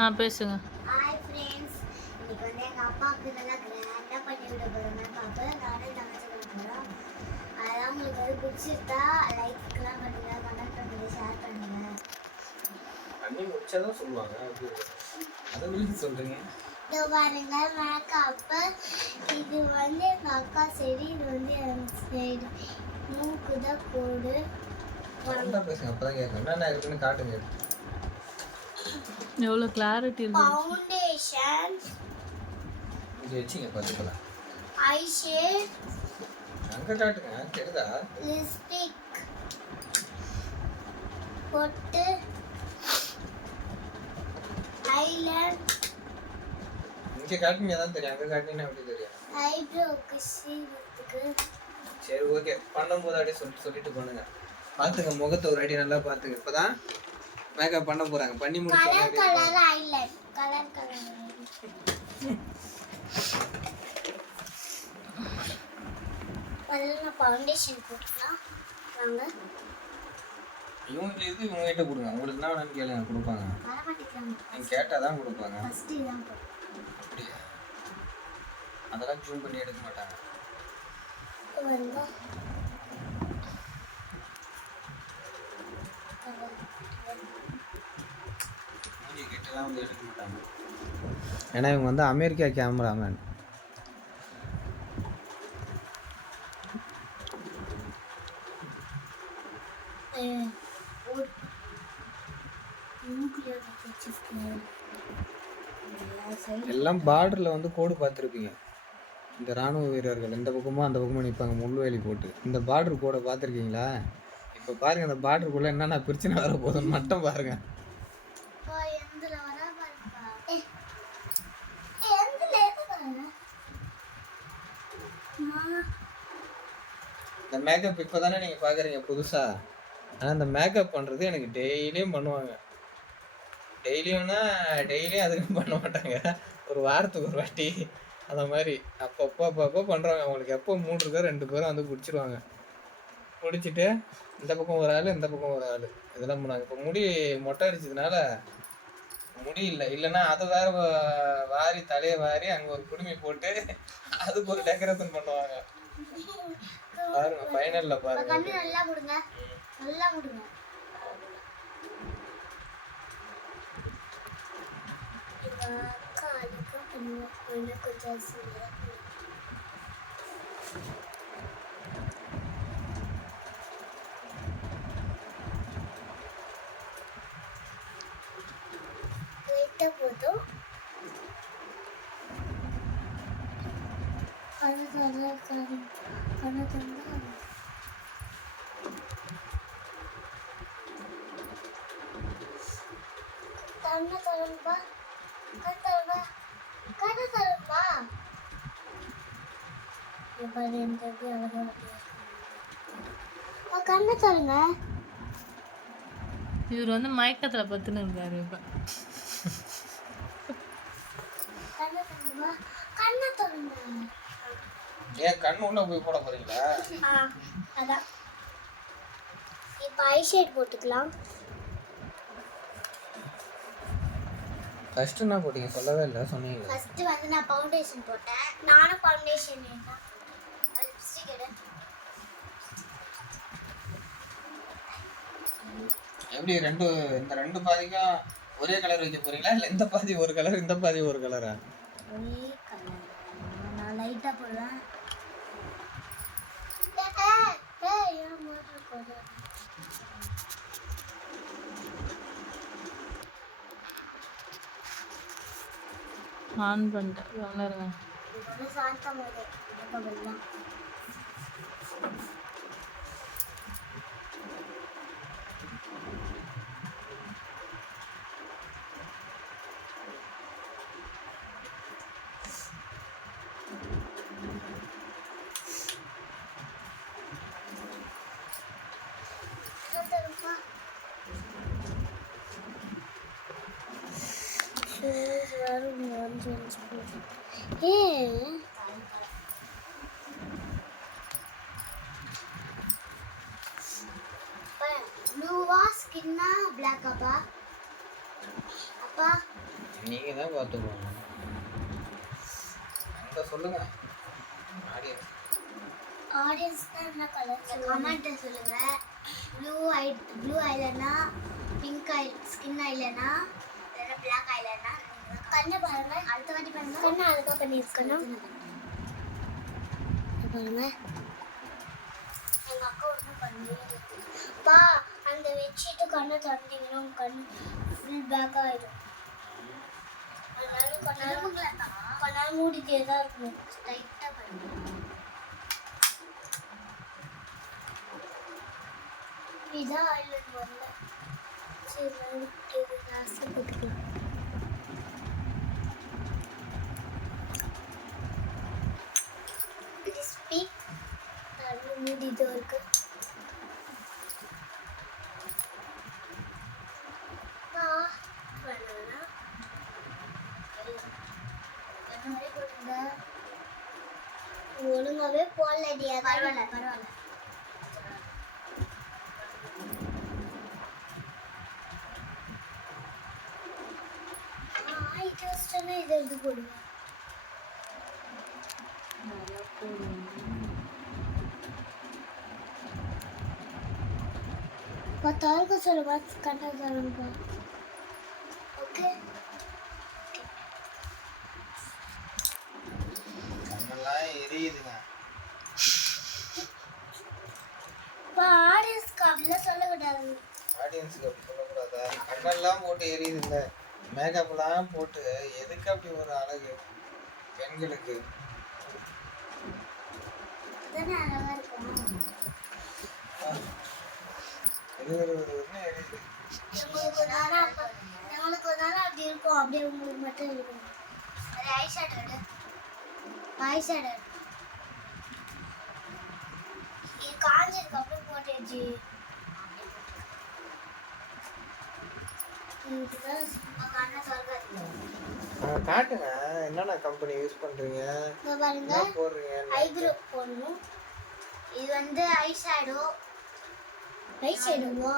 ஆ பேசுங்க. Hi friends இன்னைக்கு வந்து எங்கள் அப்பாவுக்கு நல்லா கிராண்டாக பண்ணி விட போகிறோம் பாப்பா நானும் தங்கச்சி பண்ண போகிறோம் அதெல்லாம் உங்களுக்கு வந்து பிடிச்சிருந்தா லைக்லாம் பண்ணுங்க கமெண்ட் பண்ணுங்க ஷேர் பண்ணுங்க. பண்ணி முடிச்சாதான் சொல்லுவாங்க. அது அதை விழுந்து சொல்றீங்க. இதோ பாருங்க மேக்கப்பு இது வந்து எங்கள் அக்கா சைடு இது வந்து என் சைடு. மூக்கு தான் போடு பேசுங்க அப்பதான் கேட்கும் என்னென்ன இருக்குன்னு காட்டுங்க. எவ்வளோ கிளாரிட்டி இருக்கு ஃபவுண்டேஷன் இங்க வச்சுங்க பார்த்துக்கலாம். ஐஷேட் அங்க காட்டுங்க தெரியுதா? லிப்ஸ்டிக் பொட்டு. ஐலேண்ட் இங்க காட்டுங்க தான் தெரியும். அங்க காட்டினீங்கன்னா எப்படி தெரியும்? ஐப்ரோக்கு சீவத்துக்கு சரி ஓகே பண்ணும்போது அப்படியே சொல்லிட்டு சொல்லிட்டு பண்ணுங்க. பார்த்துங்க முகத்தை ஒரு அடி நல்லா பார்த்துங்க. இப்பதான் மேக்கப் பண்ண போறாங்க. பண்ணி முடிச்சாங்க colour colour island colour colour முதல்ல ஃபவுண்டேஷன் போட்டுக்கலாம். வாங்க. இவங்க இது இவங்க கிட்ட கொடுங்க. உங்களுக்கு என்ன வேணும்னு கேளுங்க. கொடுப்பாங்க. நீங்க கேட்டாதான் கொடுப்பாங்க. ஃபஸ்ட்டு இதான் அப்படியா? அதெல்லாம் ஜூம் பண்ணி எடுக்க மாட்டாங்க. வந்து எடுக்க மாட்டாங்க. ஏன்னா இவங்க வந்து அமெரிக்கா கேமராமேன் எல்லாம் பார்டரில் வந்து கோடு பார்த்துருப்பீங்க. இந்த ராணுவ வீரர்கள் இந்த பக்கமும் அந்த பக்கமும் நிற்பாங்க முள்ளுவேலி போட்டு. இந்த பார்டர் கோடை பார்த்துருக்கீங்களா? இப்போ பாருங்க அந்த பார்டருக்குள்ளே என்னென்ன பிரச்சனை வர போகுதுன்னு மட்டும் பாருங்க எந்தில் வர பாருப்பா எந்தில் எது பாருங்க இந்த மேக்கப் இப்போ தானே நீங்கள் பார்க்குறீங்க புதுசாக ஆனால் இந்த மேக்கப் பண்ணுறது எனக்கு டெய்லியும் பண்ணுவாங்க. டெய்லியும்னா டெய்லியும் அதுக்கு பண்ண மாட்டாங்க. ஒரு வாரத்துக்கு ஒரு வாட்டி. அந்த மாதிரி. அப்பப்போ அப்பப்போ பண்ணுறாங்க அவங்களுக்கு எப்போ மூணு இருக்கோ ரெண்டு பேரும் வந்து பிடிச்சிருவாங்க பிடிச்சிட்டு இந்த பக்கம் ஒரு ஆள் இந்த பக்கம் ஒரு ஆள். இதெல்லாம் பண்ணாங்க இப்போ முடி மொட்டை அடிச்சதுனால முடி இல்லை. இல்லைன்னா அதை வேறு வாரி தலையை வாரி அங்கே ஒரு குடுமி போட்டு அதுக்கு ஒரு டெக்கரேஷன் பண்ணுவாங்க. பாருங்க ஃபைனல்ல பாருங்க. கண்ணு நல்லா கொடுங்க நல்லா கொடுங்க போதும். அது நல்லா கண்ணு தந்தா கண்ணு தரும்பா கண்ணு தரும்பா கண்ணு தரும்பா பாரு இந்த எப்படி இருக்கு. இவர் வந்து மயக்கத்துல பத்துன்னு இருக்காரு இப்ப கண்ணை தரும்பா ஏன் கண்ணு உள்ள போய் போட போறீங்களா? அதான். இப்போ ஐஷேட் போட்டுக்கலாம். ஃபர்ஸ்ட் என்ன போட்டீங்க? சொல்லவே இல்லை சொன்னீங்க. ஃபர்ஸ்ட் வந்து நான் ஃபவுண்டேஷன் போட்டேன். நானும் ஃபவுண்டேஷன் லிப்ஸ்டிக் எடு. எப்படி ரெண்டு இந்த ரெண்டு பாதிக்கும் ஒரே கலர் வைக்க போறீங்களா? இல்லை இந்த பாதி ஒரு கலர் இந்த பாதி ஒரு கலரா ஒரே கலர் நான் லைட்டாக போடுவேன். ஆன் பண்ணிட்டேன் எவ்வளோ இருங்க. சாந்தமாக வெள்ளம் ஏன் ப்ளூவா ஸ்கின்னா பிளாக்காப்பா அப்பா நீங்கள் தான் பார்த்துக்கோங்க அந்த சொல்லுங்க ஆடியன்ஸ் ஆடியன்ஸ் தான் என்ன கலர் கமெண்ட்டை சொல்லுங்க ப்ளூ ஐ ப்ளூ ஐலனா பிங்க் ஐ ஸ்கின் ஐலனா இல்லைன்னா பிளாக் ஐலனா கண்ணு பாருங்க. அடுத்த வாட்டி பாருங்க கண்ணு அழகா பண்ணியிருக்கணும். பாருங்க. எங்க அக்கா ஒன்றும் பண்ணி பா அந்த வச்சுட்டு கண்ணை திறந்தீங்கன்னா உங்க கண்ணு ஃபுல் பேக் ஆயிடும். அதனால கொஞ்ச நேரம் கொஞ்ச நேரம் மூடிட்டே தான் இருக்கணும். டைட்டாக பண்ணுங்க இதான் ஐலண்ட் வரல சரி நான் போட்டுக்கலாம் கிறிஸ்பி அது மூடிட்டு இருக்கு ஆ, வேணாம், வேணாம். என்ன மாதிரி போட்டுங்க. ஒழுங்காவே போடலடியா பரவாயில்ல பரவாயில்ல ஆ, இது வச்சிட்டேன்னா இதை எடுத்து போடுவேன் நல்லா போடுவேன் பத்தாயிரம் சொல்லுவா கரெக்டாக தரணும்பா ஓகே எரியுதுங்க இப்போ ஆடியன்ஸ்க்கு அப்படிலாம் சொல்லக்கூடாது ஆடியன்ஸுக்கு அப்படி சொல்லக்கூடாதா கண்ணெல்லாம் போட்டு எரியுதுங்க மேக்கப்லாம் போட்டு எதுக்கு அப்படி ஒரு அழகு? பெண்களுக்கு. அழகாக இருக்கும். எரியுது எரியுதுன்னு எரியுது எங்களுக்கு ஒரு ஒரு நாள் அப்படி இருக்கும். அப்படியே உங்களுக்கு மட்டும் இருக்கும் அது ஐ ஷேடோ எடு ஐ ஷேடோ இது காஞ்சதுக்கு அப்புறம் போட்டுச்சு இதுதான் கண்ணை திறக்காது ஆ, காட்டுங்க. என்னென்ன கம்பெனி யூஸ் பண்ணுறீங்க பாருங்க. போடுறீங்க? ஐப்ரோ போடணும். இது வந்து ஐ ஷேடோ ஐ ஷேடோவா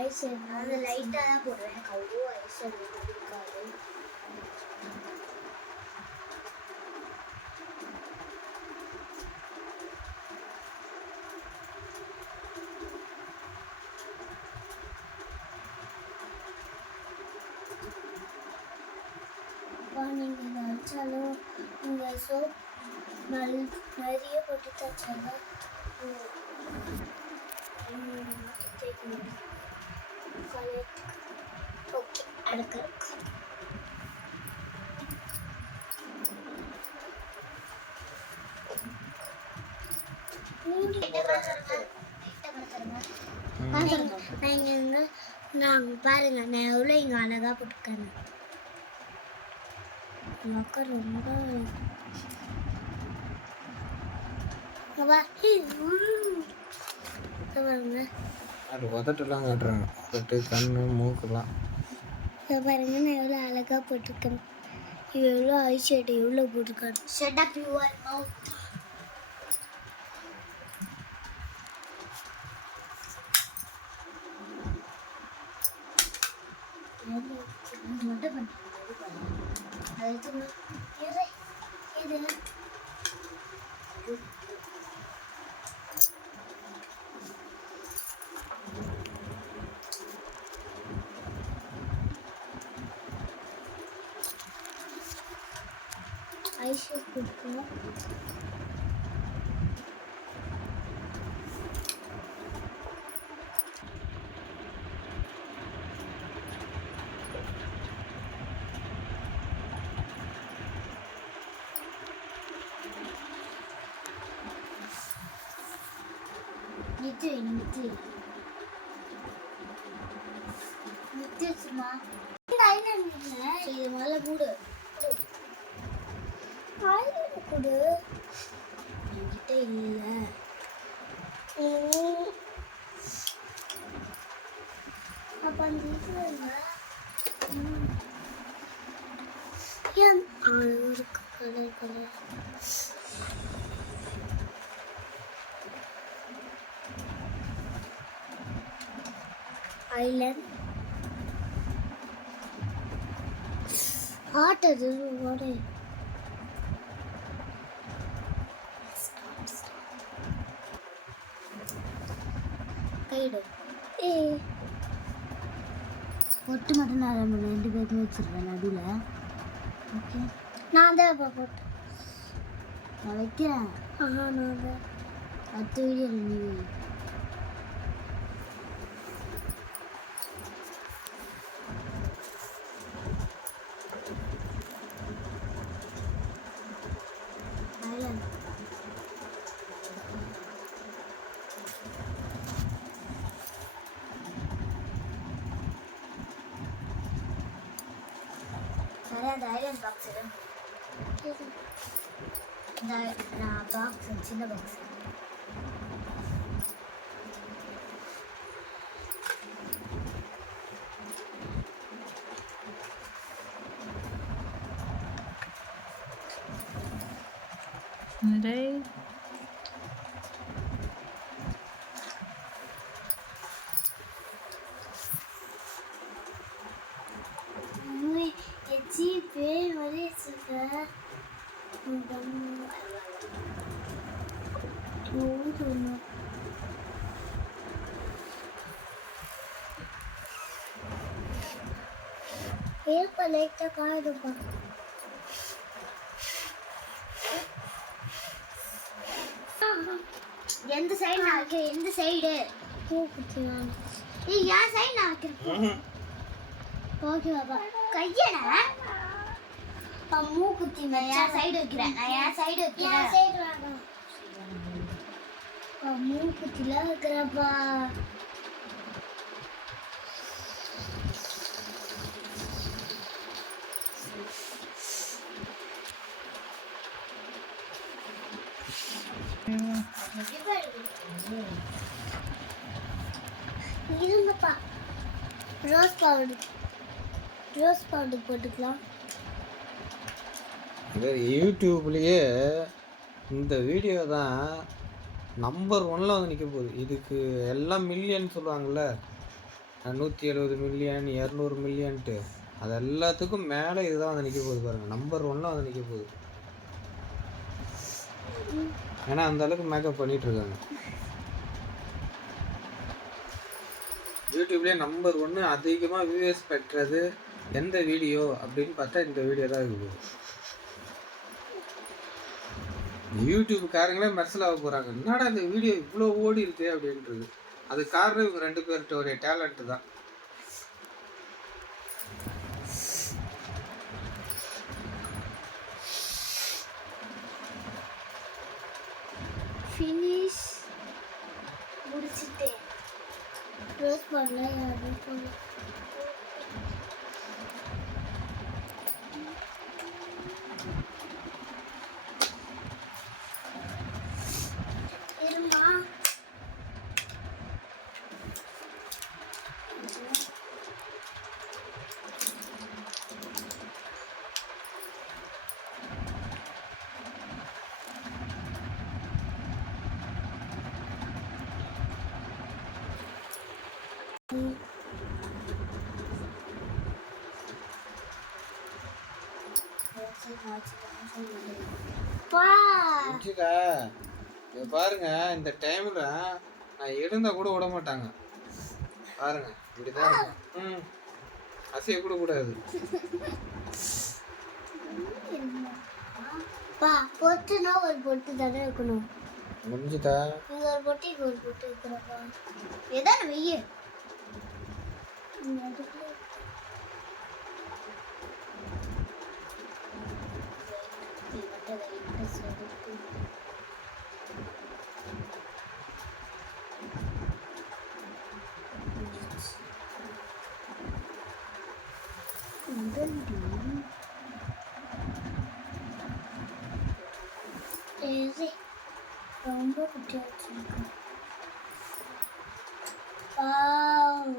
ஐ ஷேடோ அது லைட்டாக தான் எனக்கு அவ்வளோ ஐ ஷேடோ அடித்தாலும் உங்கள் சோப் நல் நிறைய போட்டு தச்சாலும் ஓகே அடுக்க நாங்கள் பாருங்க நான் எவ்வளோ இங்கே அழகாக போட்டுருக்கேன் அக்கா ரொம்ப பாருங்க அது உதட்டெல்லாம் காட்டுறாங்க. உதட்டு கண்ணு மூக்குலாம். இங்க பாருங்க நான் எவ்வளோ அழகாக போட்டிருக்கேன். இது எவ்வளோ ஐ ஷேட் எவ்வளோ போட்டிருக்காரு ஷட் அப் யுவர் மவுத் மட்டும் பண்ணு அது எடுத்துக்கணும் எது எது ஐஷேட் இது இது இது சும்மா இது மேல கூடு ஆயிரம் கொடு என்கிட்ட இல்லை அப்போ அந்த இது என்ன? ஏன் ஆ, கலர் கலர் கலர் ஐலண்ட் ஆட்டது ஓடு கைடு ஏ ஒட்டு மட்டும் நான் நம்ம ரெண்டு பேருக்குமே வச்சிருக்கேன் நடுவில். ஓகே நான் தான் இப்போ போட்டு நான் வைக்கிறேன். ஆஹா நான் தான். அடுத்த வீடியோவில் நீ வை. Island. நிறைய அந்த ஐலண்ட் பாக்ஸ் இந்த நான் பாக்ஸ் சின்ன ஏப்பா லைட்டாக காயுதுப்பா எந்த சைடு வைக்கிறேன் எந்த சைடு ஏய் என் சைடு வைக்கிறேன்? ஓகே பாப்பா கையடா. மூக்குத்தி நான் என் சைடு வைக்கிறேன். நான் என் சைடு வைக்கிறேன். சைடு வேணும் மூக்குத்தில வைக்கிறப்பா இருங்கப்பா. ரோஸ் பவுடர் ரோஸ் பவுடர் போட்டுக்கலாம். இது யூடியூப்லேயே இந்த வீடியோ தான் நம்பர் ஒன்ல வந்து நிற்க போகுது. இதுக்கு எல்லாம் மில்லியன் சொல்லுவாங்கள்ல நூற்றி எழுபது மில்லியன் இரநூறு மில்லியன்ட்டு அது எல்லாத்துக்கும் மேலே இதுதான் வந்து நிற்க போகுது பாருங்கள் நம்பர் ஒன்ல வந்து நிற்க போகுது. ஏன்னா அந்த அளவுக்கு மேக்கப் பண்ணிட்டு இருக்காங்க. யூடியூப்லேயே நம்பர் ஒன்று அதிகமாக வியூஸ் பெற்றது எந்த வீடியோ அப்படின்னு பார்த்தா இந்த வீடியோ தான் இருக்குது யூடியூப்காரங்களே மெர்சல் ஆக போகிறாங்க என்னடா இந்த வீடியோ இவ்வளோ ஓடி இருக்கு அப்படின்றது. அது காரணம் இவங்க ரெண்டு பேர்கிட்ட ஒரு தான். ஃபினிஷ் முடிச்சிட்டேன். ரோஸ் பண்ணல புரிஞ்சுதா இங்க பாருங்க இந்த டைமில் நான் எழுந்தா கூட விட மாட்டாங்க. பாருங்க இப்படிதான் இருக்கும். ம். அசைய கூட கூடாது. பா பொட்டுனா ஒரு பொட்டு தானே இருக்கணும். முடிஞ்சுதா? இங்க ஒரு பொட்டு இங்க ஒரு பொட்டு இருக்கிறப்பா எதான வெய்ய. சரி ரொம்ப குட்டியா வச்சிருக்கேன் வாவ்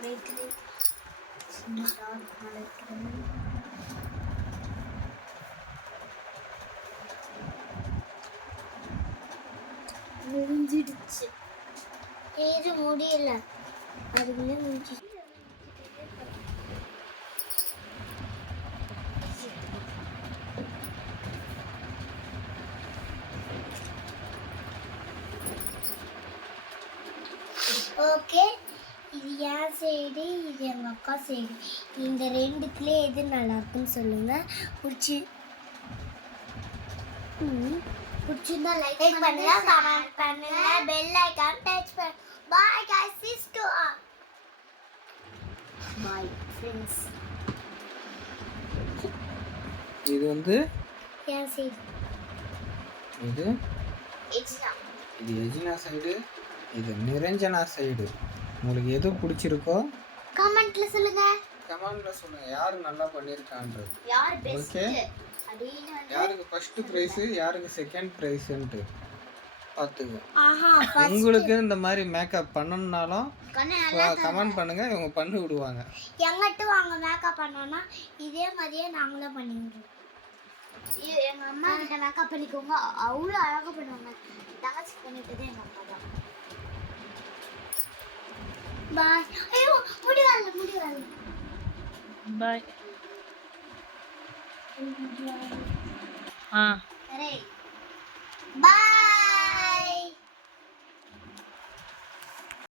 வெயிட் வெயிட் சின்ன டாட் வளர்க்கிறேன் முடிஞ்சிடுச்சு இது முடியல ஓகே. இது என் சைடு இது எங்கள் அக்கா சைடு இந்த ரெண்டுக்குள்ளே எது நல்லாயிருக்குன்னு சொல்லுங்கள் பிடிச்சி பிடிச்சிருந்தா லைக் பண்ணுங்கள் கமெண்ட் பண்ணுங்கள் பெல் ஐக்கான் டச் பண்ணுங்கள் பாய் காய் சிஸ்டர் பாய் ஃப்ரெண்ட்ஸ் இது வந்து? என் சைடு இது? எக்ஸ்ட்ரா இது எஜினா சைடு இது நிரஞ்சனா சைடு உங்களுக்கு எது பிடிச்சிருக்கோ? கமெண்ட்ல சொல்லுங்க. கமெண்ட்ல சொல்லுங்க. யாரு நல்லா பண்ணியிருக்கான்றது யார் பெஸ்ட். அப்படின்னு வந்து யாருக்கு ஃபர்ஸ்ட் ப்ரைஸு யாருக்கு செகண்ட் ப்ரைஸுன்ட்டு பார்த்துங்க ஆஹா உங்களுக்கு இந்த மாதிரி மேக்கப் பண்ணணும்னாலும் கண்ணு கமெண்ட் பண்ணுங்க இவங்க பண்ணி விடுவாங்க. எங்கிட்ட வாங்க மேக்கப் பண்ணோன்னா இதே மாதிரியே நாங்களும் பண்ணி விடுவோம். எங்கள் அம்மா கிட்ட மேக்கப் பண்ணிக்கோங்க அவ்வளோ அழகாக பண்ணுவாங்க. தங்கச்சி பண்ணிட்டது எங்கள் அம்மா தான். பாய் ஐயோ முடி வரல முடி வரல. பாய் ஆ. பாய்